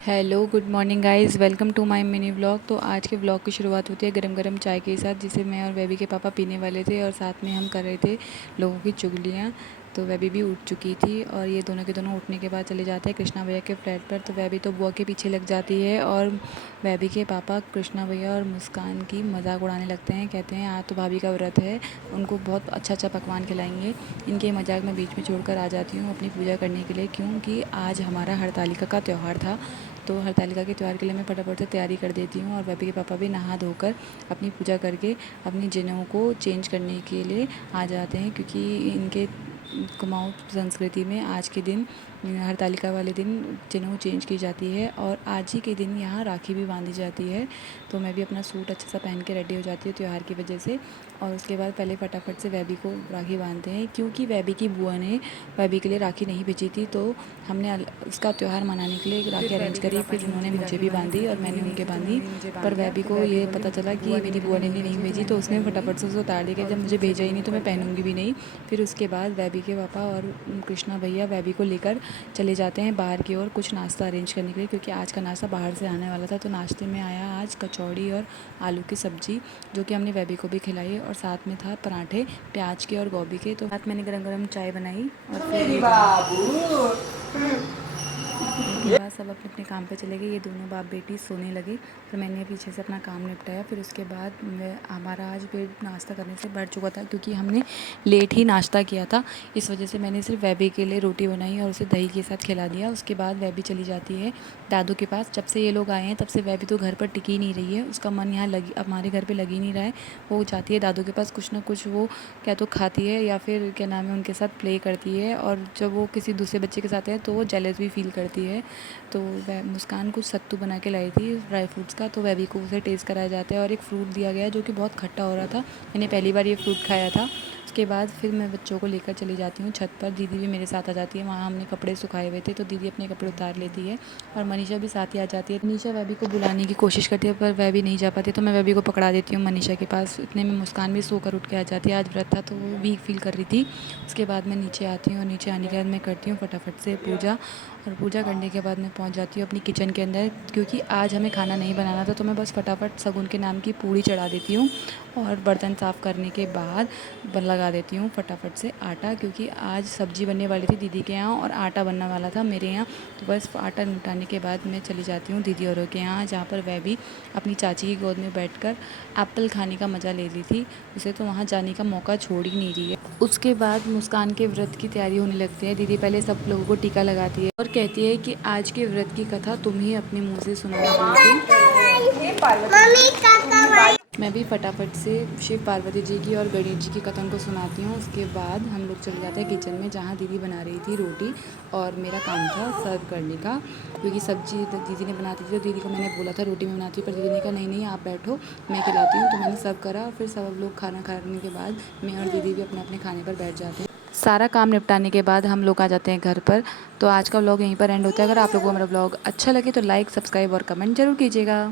Hello good morning guys, welcome to my mini vlog. तो आज के व्लॉग की शुरुआत होती है गरम गरम चाय के साथ, जिसे मैं और बेबी के पापा पीने वाले थे और साथ में हम कर रहे थे लोगों की चुगलियाँ। तो बेबी भी उठ चुकी थी और ये दोनों के दोनों उठने के बाद चले जाते हैं कृष्णा भैया के फ्लैट पर। तो बेबी तो बुआ के पीछे लग जाती है और बेबी के पापा कृष्णा भैया और मुस्कान की मजाक उड़ाने लगते हैं। कहते हैं आज तो भाभी का व्रत है, उनको बहुत अच्छा अच्छा पकवान खिलाएंगे। इनके मजाक में बीच में छोड़कर आ जाती हूँ अपनी पूजा करने के लिए, क्योंकि आज हमारा हरतालिका का त्यौहार था। तो हरतालिका के त्यौहार के लिए मैं फटाफट से तैयारी कर देती हूँ और बेबी के पापा भी नहा धोकर अपनी पूजा करके अपनी जनेऊ को चेंज करने के लिए आ जाते हैं, क्योंकि इनके कुमाऊँ संस्कृति में आज के दिन हरतालिका वाले दिन जनेऊ चेंज की जाती है और आज ही के दिन यहाँ राखी भी बांधी जाती है। तो मैं भी अपना सूट अच्छा सा पहन के रेडी हो जाती हूँ त्यौहार की वजह से। और उसके बाद पहले फटाफट से बेबी को राखी बांधते हैं, क्योंकि बेबी की बुआ ने बेबी के लिए राखी नहीं भेजी थी। तो हमने उसका त्यौहार मनाने के लिए राखी अरेंज करी, फिर उन्होंने मुझे भी बांधी और मैंने उनके बांधी। पर बेबी को ये पता चला कि मेरी बुआ ने नहीं भेजी, तो उसने फटाफट से उसे उतार दिया कि जब मुझे भेजा ही नहीं तो मैं पहनूंगी भी नहीं। फिर उसके बाद बेबी के पापा और कृष्णा भैया बेबी को लेकर चले जाते हैं बाहर की ओर कुछ नाश्ता अरेंज करने के लिए, क्योंकि आज का नाश्ता बाहर से आने वाला था। तो नाश्ते में आया आज कचौड़ी और आलू की सब्ज़ी, जो कि हमने बेबी को भी खिलाई, और साथ में था पराठे प्याज के और गोभी के। तो साथ मैंने गरम गरम चाय बनाई और फिर उसके बाद सब अपने अपने काम पे चले गए। ये दोनों बाप बेटी सोने लगे, तो मैंने पीछे से अपना काम निपटाया। फिर उसके बाद हमारा आज पेट नाश्ता करने से बढ़ चुका था, क्योंकि हमने लेट ही नाश्ता किया था। इस वजह से मैंने सिर्फ बेबी के लिए रोटी बनाई और उसे दही के साथ खिला दिया। उसके बाद बेबी चली जाती है दादू के पास। जब से ये लोग आए हैं तब से बेबी तो घर पर टिकी नहीं रही है, उसका मन यहाँ लगी हमारे घर पर लग ही नहीं रहा है। वो चाहती है दादू के पास कुछ ना कुछ, वो क्या तो खाती है या फिर क्या नाम है उनके साथ प्ले करती है, और जब वो किसी दूसरे बच्चे के साथ है तो वो जेलस भी फील करती है। तो वह मुस्कान कुछ सत्तू बना के लाई थी ड्राई फ्रूट्स का, तो बेबी को उसे टेस्ट कराया जाता है और एक फ़्रूट दिया गया जो कि बहुत खट्टा हो रहा था। मैंने पहली बार ये फ्रूट खाया था। उसके बाद फिर मैं बच्चों को लेकर चली जाती हूँ छत पर। दीदी भी मेरे साथ आ जाती है, वहाँ हमने कपड़े सुखाए हुए थे तो दीदी अपने कपड़े उतार लेती है और मनीषा भी साथ ही आ जाती है। मनीषा बेबी को बुलाने की कोशिश करती है पर बेबी नहीं जा पाती, तो मैं बेबी को पकड़ा देती हूँ मनीषा के पास। इतने में मुस्कान भी सोकर उठ के आ जाती है, आज व्रत था तो वो वीक फील कर रही थी। उसके बाद मैं नीचे आती हूँ और नीचे आने के बाद मैं करती हूँ फटाफट से पूजा, और पूजा करने के बाद मैं पहुंच जाती हूँ अपनी किचन के अंदर, क्योंकि आज हमें खाना नहीं बनाना था। तो मैं बस फटाफट सगुन के नाम की पूड़ी चढ़ा देती हूँ और बर्तन साफ़ करने के बाद लगा देती हूँ फटाफट से आटा, क्योंकि आज सब्ज़ी बनने वाली थी दीदी के यहाँ और आटा बनने वाला था मेरे यहाँ। तो बस आटा निपटाने के बाद मैं चली जाती हूँ दीदी औरों के यहाँ, जहाँ पर वह भी अपनी चाची की गोद में बैठकर एप्पल खाने का मज़ा ले रही थी। उसे तो वहाँ जाने का मौका छोड़ ही नहीं रही है। उसके बाद मुस्कान के व्रत की तैयारी होने लगती है। दीदी पहले सब लोगों को टीका लगाती है और कहती है कि आज के व्रत की कथा तुम ही अपने मुंह से सुनाना बोलती। मैं भी फटाफट से शिव पार्वती जी की और गणेश जी की कथा को सुनाती हूँ। उसके बाद हम लोग चले जाते हैं किचन में, जहाँ दीदी बना रही थी रोटी और मेरा काम था सर्व करने का, क्योंकि सब्जी दीदी ने बनाती थी। तो दीदी को मैंने बोला था रोटी में बनाती हूँ, पर दीदी ने कहा नहीं नहीं आप बैठो मैं खिलाती हूँ। तो मैंने सर्व करा और फिर सब लोग खाना खाने के बाद मैं और दीदी भी अपने अपने खाने पर बैठ जाते हैं। सारा काम निपटाने के बाद हम लोग आ जाते हैं घर पर। तो आज का व्लॉग यहीं पर एंड होता है। अगर आप लोगों को मेरा व्लॉग अच्छा लगे तो लाइक, सब्सक्राइब और कमेंट जरूर कीजिएगा।